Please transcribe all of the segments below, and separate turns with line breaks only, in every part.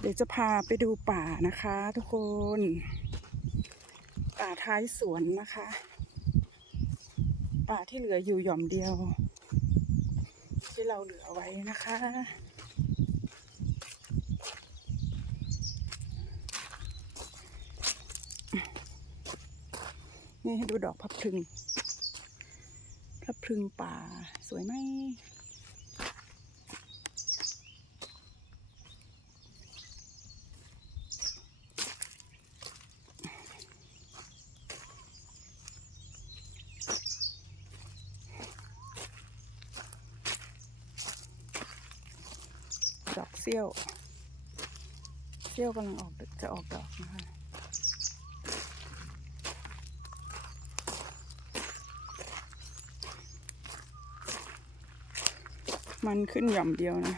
เดี๋ยวจะพาไปดูป่านะคะ ทุกคน ป่าท้ายสวนนะคะ ป่าที่เหลืออยู่หย่อมเดียว ที่เราเหลือไว้นะคะ นี่ให้ดูดอกพับพลึงพับพลึงป่าสวยไหม ซี่ยว เซี่ยวกำลังออกจะออกดอกนะคะมันขึ้นหย่อมเดียวนะ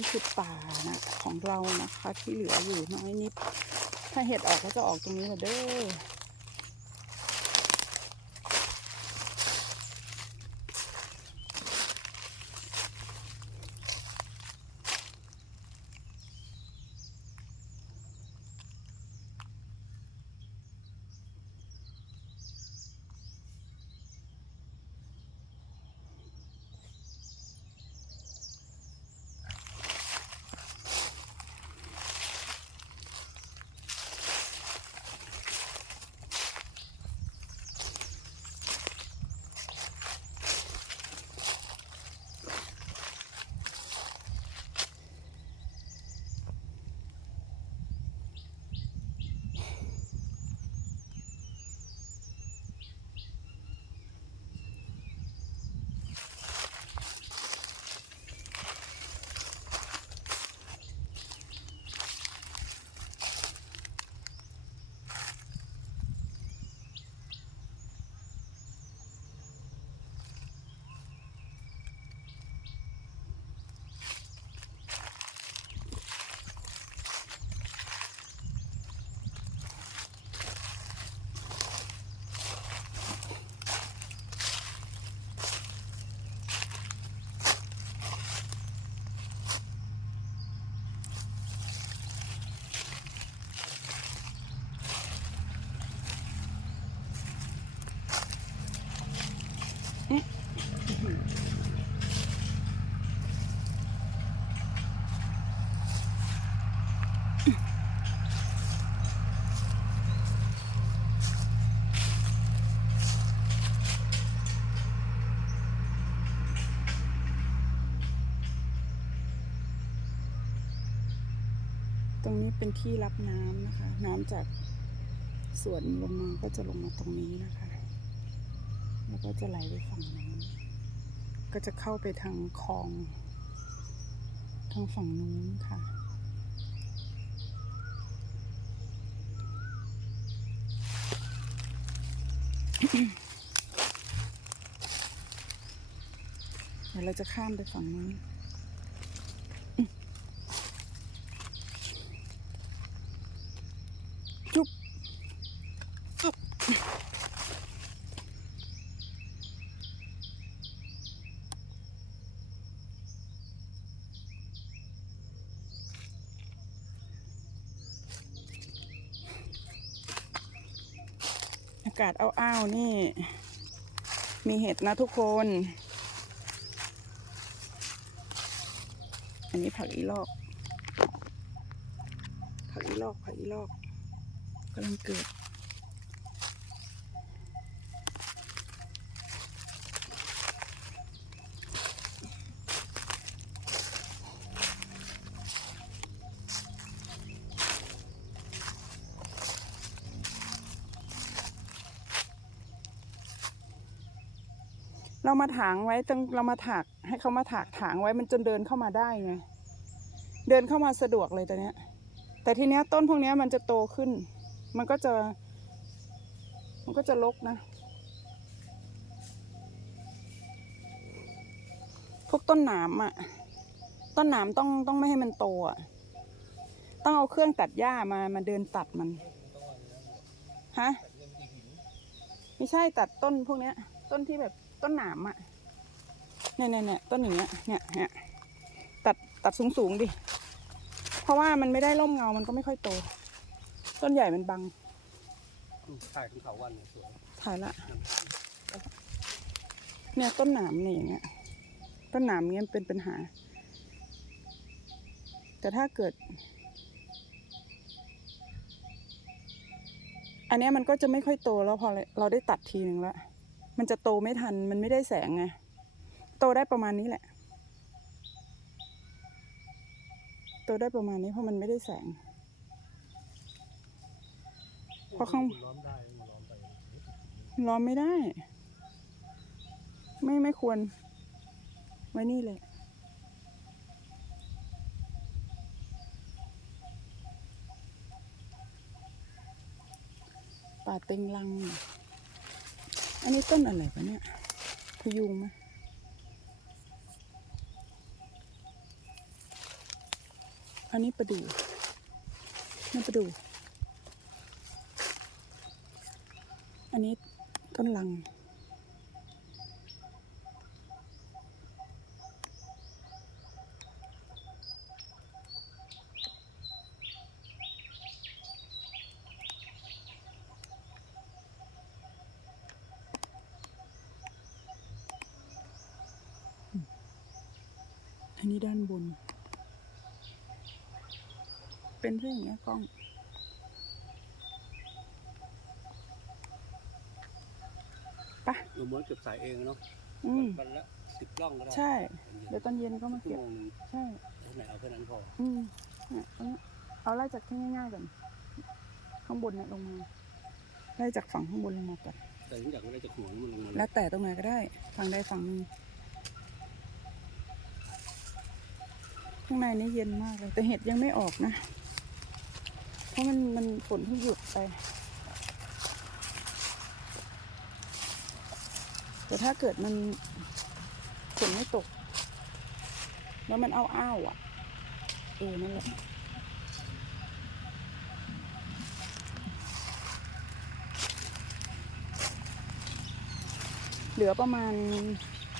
นี่คือป่านะของเรานะคะที่เหลืออยู่น้อยนิด ถ้าเห็ดออกก็จะออกตรงนี้เหละเด้อ ตรงนี้เป็นที่รับน้ำนะคะ น้ำจากสวนลงมาก็จะลงมาตรงนี้นะคะ แล้วก็จะไหลไปฝั่งนู้น ก็จะเข้าไปทางคลอง ทางฝั่งนู้นค่ะ เดี๋ยวเราจะข้ามไปฝั่งนู้น กาศอ้าวๆนี่ มีเห็ดนะทุกคน อันนี้ผักอีลอก ผักอีลอกผักอีลอกกำลังเกิด เรามาถางไว้ตรงเรามาถากให้เขามาถากถางไว้มันจนเดินเข้ามาได้ไงเดินเข้ามาสะดวกเลยตันนี้แต่ทีเนี้ยต้นพวกเนี้ยมันจะโตขึ้น มันก็จะ มันก็จะลกนะ พวกต้นหนามอะต้นหนามต้องต้องไม่ให้มันโตอะะต้องเอาเครื่องตัดหญ้ามามาเดินตัดมัน ฮะ ไม่ใช่ตัดต้นพวกเนี้ย ต้นที่แบบ ต้นหนามอะเนี่ยเนี่ยเนี่ยต้นอย่างเงี้ยเนี่ยเนี่ยตัดตัดสูงสูงๆดิ เพราะว่ามันไม่ได้ร่มเงา มันก็ไม่ค่อยโต ต้นใหญ่มันบัง
ถ่ายของเขาวันเนี่ยสวย
ถ่ายละ เนี่ยต้นหนามเนี่ยอย่างเงี้ย ต้นหนามเงี้ยเป็นปัญหา แต่ถ้าเกิด อันเนี้ยมันก็จะไม่ค่อยโตแล้วพอเราได้ตัดทีหนึ่งแล้ว มันจะโตไม่ทัน มันไม่ได้แสงไง โตได้ประมาณนี้แหละ โตได้ประมาณนี้เพราะมันไม่ได้แสง เพราะข้าง
ล้อมได้ล้อมไป
ร้อนไม่ได้ ไม่ไม่ควร ไว้นี่เลยป่าเต็งรัง อันนี้ต้นอะไรปะเนี่ยพยุงไหมอันนี้ประดู่นี่ประดู่อันนี้ต้นลัง นนี้ด้านบน เป็นเรื่องอย่างเงี้ยกล้องปะ
เราม้วนเก็บสายเองเนาะ
อืม
วันละสิบกล้องก็ได้
ใช่ เดี๋ยวตอนเย็นก็มา
ชั่ว
เก็บ
โมงหนึง
ใช่
เท่าไหนเอาแค่นั้นพอ
อืมเนี่ยเอาเนี่ยเอาไล่จากที่ง่ายๆก่อนข้างบนเนี่ยลงมาไล่จากฝั่งข้างบนลงมาก่อน
แต่ฉันอยากได้จากหัวมันลงมา
แล้วแต่ตรงไหนก็ได้ฝั่งใดฝั่งหนึ่ง ข้างในนี่เย็นมากเลย แต่เห็ดยังไม่ออกนะ เพราะมันมันฝนเพิ่งหยุดไป แต่ถ้าเกิดมันฝนไม่ตก แล้วมันเอาอ้าวอะเออนั่นแหละเหลือประมาณ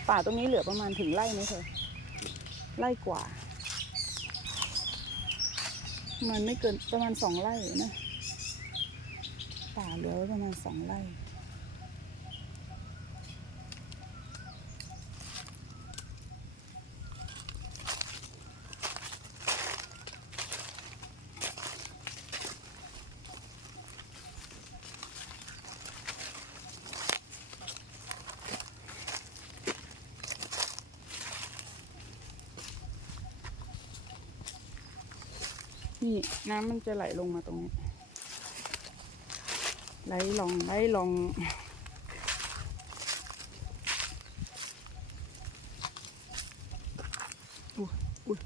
ป่าตรงนี้เหลือประมาณถึงไร่ไหมเธอไร่กว่า มันไม่เกินประมาณสองไร่นะป่าเหลือประมาณสองไร่ นี่น้ำมันจะไหลลงมาตรงนี้ ไหลลงไหลลงอุ้ยอุ้ย